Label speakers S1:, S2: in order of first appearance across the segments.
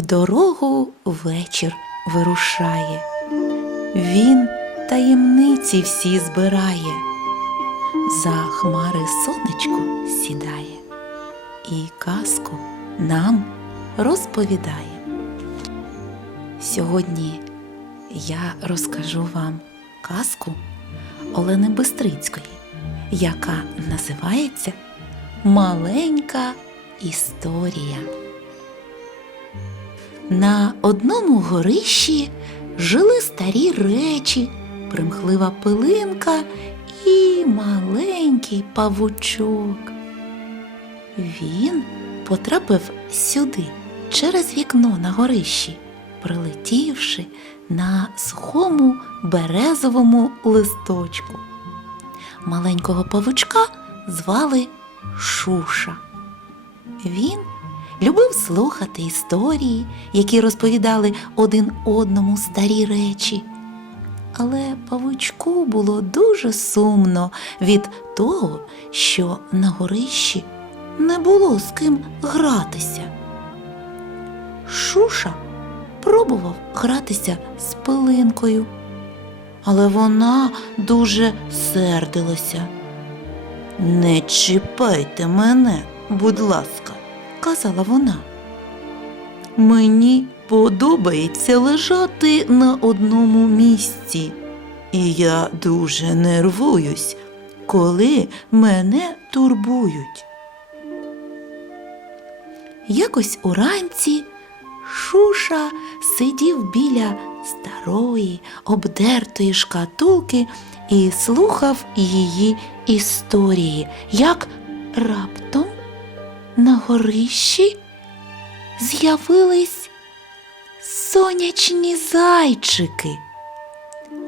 S1: В дорогу вечір вирушає. Він таємниці всі збирає. За хмари сонечко сідає і казку нам розповідає. Сьогодні я розкажу вам казку Олени Бистрицької, яка називається Маленька історія. На одному горищі жили старі речі, примхлива пилинка і маленький павучок. Він потрапив сюди через вікно на горищі, прилетівши на сухому березовому листочку. Маленького павучка звали Шуша. Він любив слухати історії, які розповідали один одному старі речі. Але павучку було дуже сумно від того, що на горищі не було з ким гратися. Шуша пробував гратися з пилинкою, але вона дуже сердилася. Не чіпайте мене, будь ласка, казала вона. Мені подобається лежати на одному місці, і я дуже нервуюсь, коли мене турбують. Якось уранці Шуша сидів біля старої, обдертої шкатулки і слухав її історії, як раптом на горищі з'явились сонячні зайчики.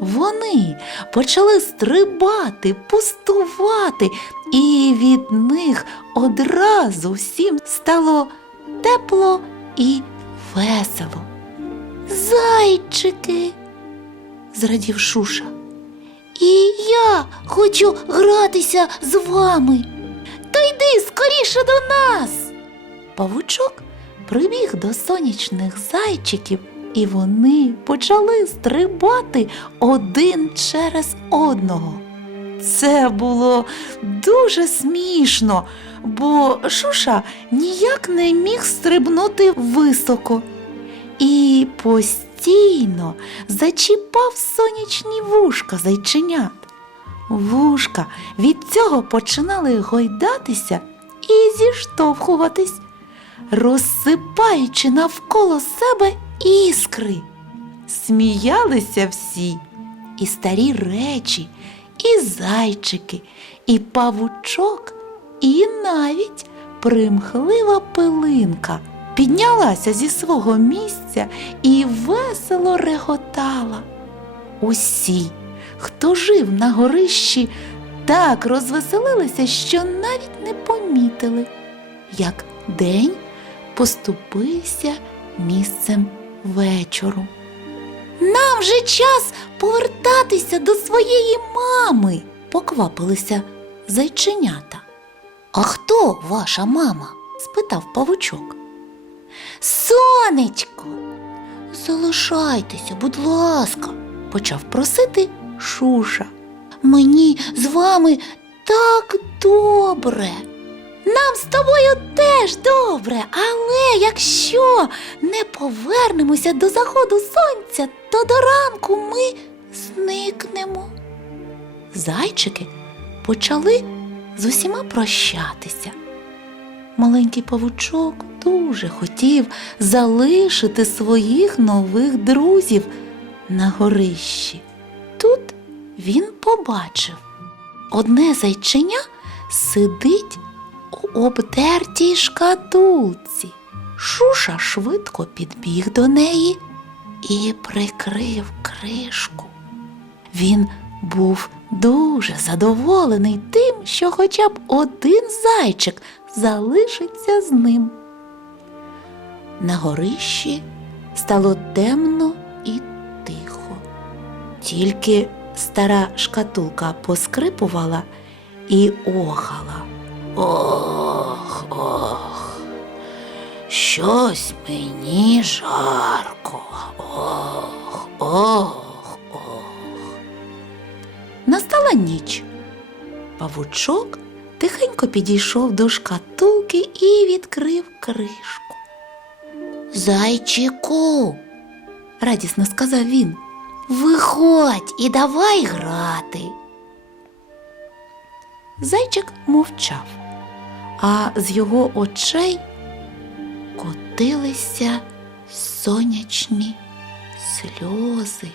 S1: Вони почали стрибати, пустувати, і від них одразу всім стало тепло і весело. Зайчики, зрадів Шуша. І я хочу гратися з вами. Йди скоріше до нас. Павучок прибіг до сонячних зайчиків, і вони почали стрибати один через одного. Це було дуже смішно, бо Шуша ніяк не міг стрибнути високо і постійно зачіпав сонячні вушка зайченят. Вушка від цього починали гойдатися і зіштовхуватись, розсипаючи навколо себе іскри. Сміялися всі, і старі речі, і зайчики, і павучок, і навіть примхлива пилинка піднялася зі свого місця і весело реготала. Усі, хто жив на горищі, так розвеселилися, що навіть не помітили, як день поступився місцем вечору. Нам вже час повертатися до своєї мами, поквапилися зайченята. А хто ваша мама? спитав павучок. Сонечко, залишайтеся, будь ласка, почав просити Шуша. Мені з вами так добре. Нам з тобою теж добре, але якщо не повернемося до заходу сонця, то до ранку ми зникнемо. Зайчики почали з усіма прощатися. Маленький павучок дуже хотів залишити своїх нових друзів на горищі. Він побачив одне зайченя сидить у обдертій шкатулці. Шуша швидко підбіг до неї і прикрив кришку. Він був дуже задоволений тим, що хоча б один зайчик залишиться з ним. На горищі стало темно і тихо. Тільки стара шкатулка поскрипувала і охала. Ох, ох. Щось мені жарко. Ох, ох, ох. Настала ніч. Павучок тихенько підійшов до шкатулки і відкрив кришку. Зайчику, радісно сказав він. Виходь і давай грати. Зайчик мовчав, а з його очей котилися сонячні сльози.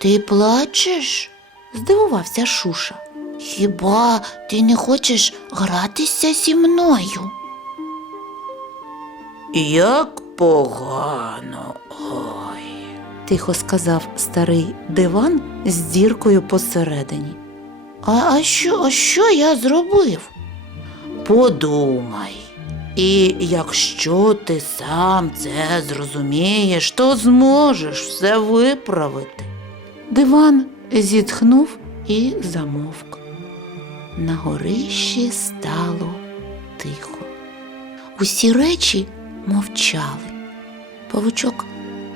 S1: Ти плачеш? здивувався Шуша. Хіба ти не хочеш гратися зі мною? Як погано. Тихо сказав старий диван з діркою посередині. А, а що, а що я зробив? Подумай. І якщо ти сам це зрозумієш, то зможеш все виправити. Диван зітхнув і замовк. На горищі стало тихо. Усі речі мовчали. Павучок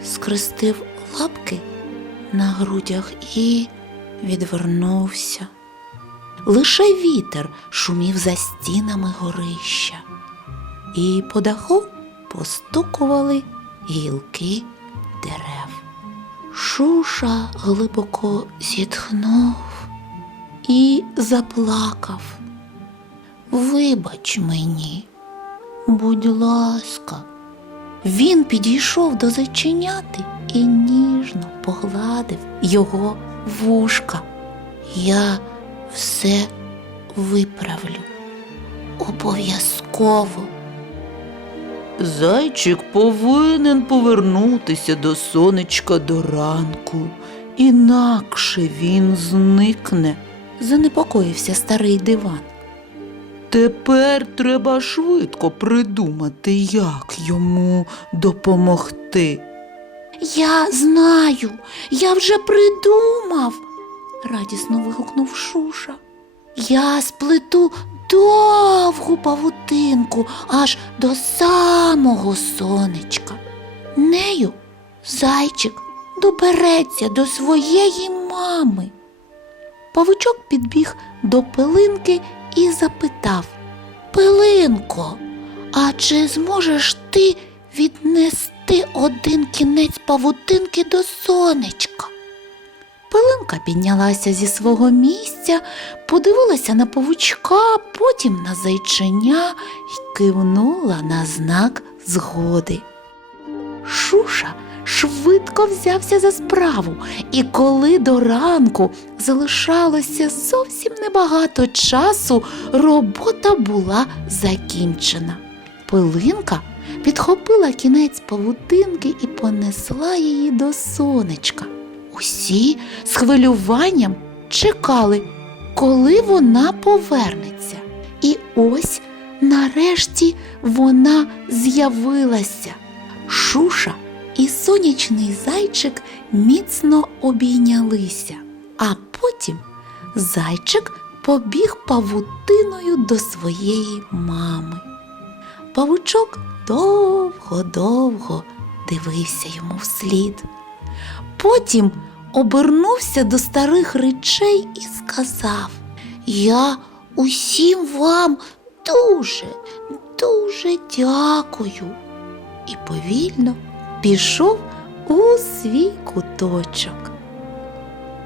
S1: скрестив лапки на грудях і відвернувся. Лише вітер шумів за стінами горища, і по даху постукували гілки дерев. Шуша глибоко зітхнув і заплакав. Вибач мені, будь ласка. Він підійшов до зайченяти і ніжно погладив його вушка. Я все виправлю. Обов'язково. Зайчик повинен повернутися до сонечка до ранку, інакше він зникне, занепокоївся старий диван. Тепер треба швидко придумати, як йому допомогти. Я знаю, я вже придумав, радісно вигукнув Шуша. Я сплету довгу павутинку аж до самого сонечка. Нею зайчик добереться до своєї мами. Павучок підбіг до пилинки і запитав Пилинко, а чи зможеш ти віднести один кінець павутинки до сонечка? Пилинка піднялася зі свого місця, подивилася на павучка, потім на зайченя і кивнула на знак згоди. Шуша швидко взявся за справу, і коли до ранку залишалося зовсім небагато часу, робота була закінчена. Пилинка підхопила кінець павутинки і понесла її до сонечка. Усі з хвилюванням чекали, коли вона повернеться. І ось нарешті вона з'явилася. Шуша і сонячний зайчик міцно обійнялися, а потім зайчик побіг павутиною до своєї мами. Павучок довго-довго дивився йому вслід. Потім обернувся до старих речей і сказав: Я усім вам дуже, дуже дякую. І повільно пішов у свій куточок.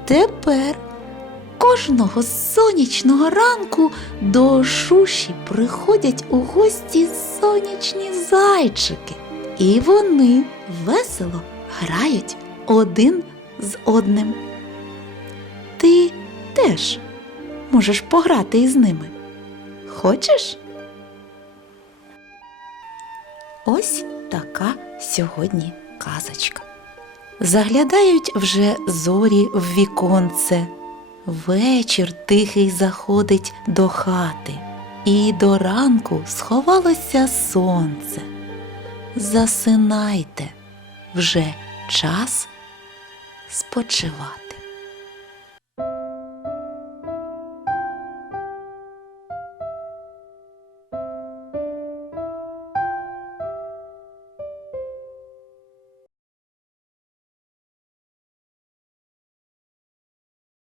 S1: Тепер кожного сонячного ранку до шуші приходять у гості сонячні зайчики, і вони весело грають один з одним. Ти теж можеш пограти із ними. Хочеш? Ось така сьогодні казочка. Заглядають вже зорі в віконце. Вечір тихий заходить до хати, і до ранку сховалося сонце. Засинайте вже час спочивати.